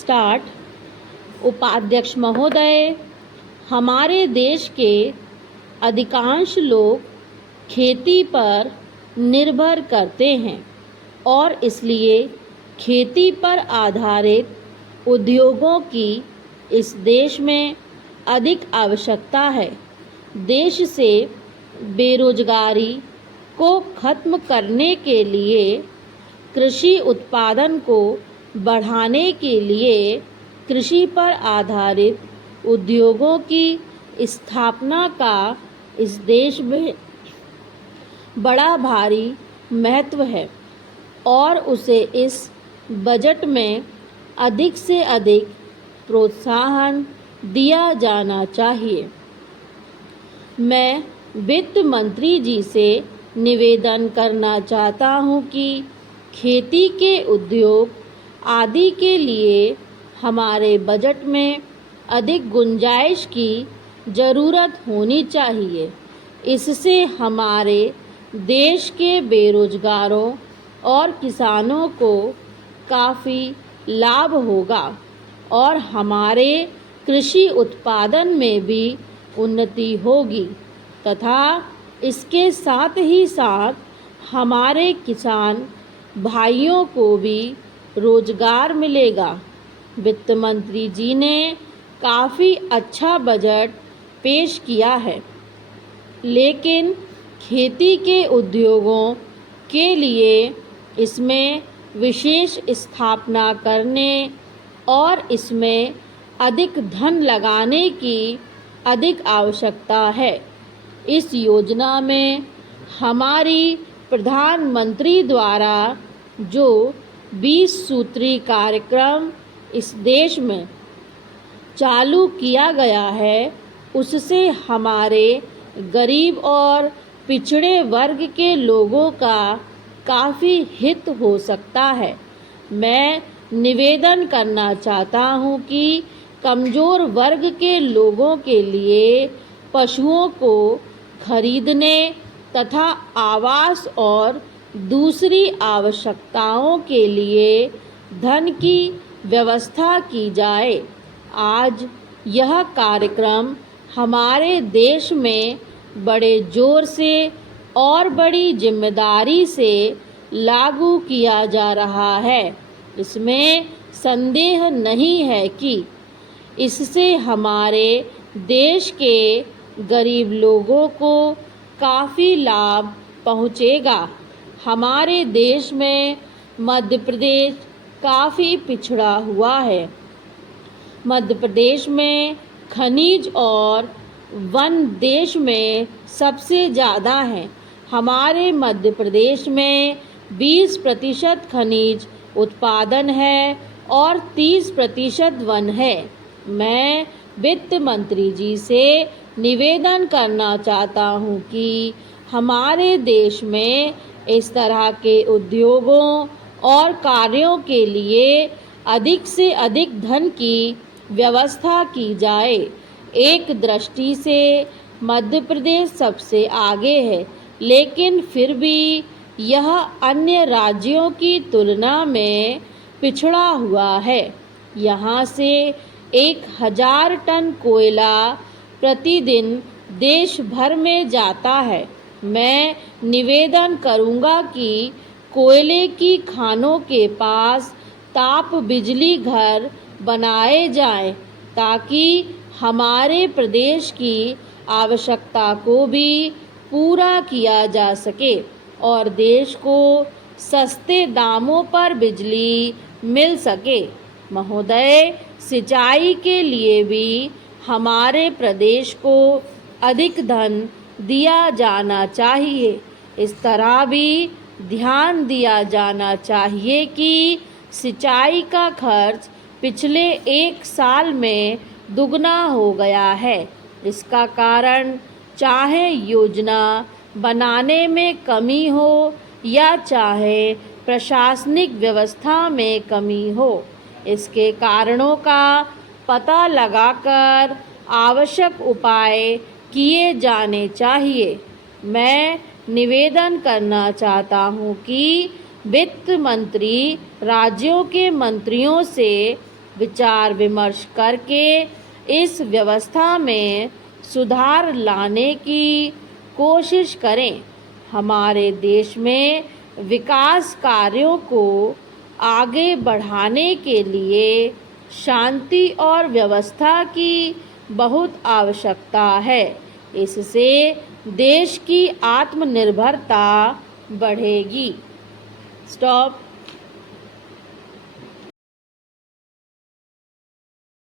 Start. उपाध्यक्ष महोदय, हमारे देश के अधिकांश लोग खेती पर निर्भर करते हैं और इसलिए खेती पर आधारित उद्योगों की इस देश में अधिक आवश्यकता है। देश से बेरोजगारी को खत्म करने के लिए, कृषि उत्पादन को बढ़ाने के लिए कृषि पर आधारित उद्योगों की स्थापना का इस देश में बड़ा भारी महत्व है और उसे इस बजट में अधिक से अधिक प्रोत्साहन दिया जाना चाहिए। मैं वित्त मंत्री जी से निवेदन करना चाहता हूं कि खेती के उद्योग आदि के लिए हमारे बजट में अधिक गुंजाइश की ज़रूरत होनी चाहिए। इससे हमारे देश के बेरोजगारों और किसानों को काफ़ी लाभ होगा और हमारे कृषि उत्पादन में भी उन्नति होगी तथा इसके साथ ही साथ हमारे किसान भाइयों को भी रोजगार मिलेगा। वित्त मंत्री जी ने काफ़ी अच्छा बजट पेश किया है, लेकिन खेती के उद्योगों के लिए इसमें विशेष स्थापना करने और इसमें अधिक धन लगाने की अधिक आवश्यकता है। इस योजना में हमारी प्रधानमंत्री द्वारा जो 20 सूत्री कार्यक्रम इस देश में चालू किया गया है, उससे हमारे गरीब और पिछड़े वर्ग के लोगों का काफ़ी हित हो सकता है। मैं निवेदन करना चाहता हूं कि कमज़ोर वर्ग के लोगों के लिए पशुओं को खरीदने तथा आवास और दूसरी आवश्यकताओं के लिए धन की व्यवस्था की जाए। आज यह कार्यक्रम हमारे देश में बड़े जोर से और बड़ी जिम्मेदारी से लागू किया जा रहा है। इसमें संदेह नहीं है कि इससे हमारे देश के गरीब लोगों को काफ़ी लाभ पहुँचेगा। हमारे देश में मध्य प्रदेश काफ़ी पिछड़ा हुआ है। मध्य प्रदेश में खनिज और वन देश में सबसे ज़्यादा हैं। हमारे मध्य प्रदेश में 20% खनिज उत्पादन है और 30% वन है। मैं वित्त मंत्री जी से निवेदन करना चाहता हूं कि हमारे देश में इस तरह के उद्योगों और कार्यों के लिए अधिक से अधिक धन की व्यवस्था की जाए। एक दृष्टि से मध्य प्रदेश सबसे आगे है, लेकिन फिर भी यह अन्य राज्यों की तुलना में पिछड़ा हुआ है। यहाँ से 1000 टन कोयला प्रतिदिन देश भर में जाता है। मैं निवेदन करूँगा कि कोयले की खानों के पास ताप बिजली घर बनाए जाएं, ताकि हमारे प्रदेश की आवश्यकता को भी पूरा किया जा सके और देश को सस्ते दामों पर बिजली मिल सके। महोदय, सिंचाई के लिए भी हमारे प्रदेश को अधिक धन दिया जाना चाहिए। इस तरह भी ध्यान दिया जाना चाहिए कि सिंचाई का खर्च पिछले 1 साल में दुगना हो गया है। इसका कारण चाहे योजना बनाने में कमी हो या चाहे प्रशासनिक व्यवस्था में कमी हो, इसके कारणों का पता लगाकर आवश्यक उपाय किए जाने चाहिए। मैं निवेदन करना चाहता हूँ कि वित्त मंत्री राज्यों के मंत्रियों से विचार विमर्श करके इस व्यवस्था में सुधार लाने की कोशिश करें। हमारे देश में विकास कार्यों को आगे बढ़ाने के लिए शांति और व्यवस्था की बहुत आवश्यकता है। इससे देश की आत्मनिर्भरता बढ़ेगी। स्टॉप।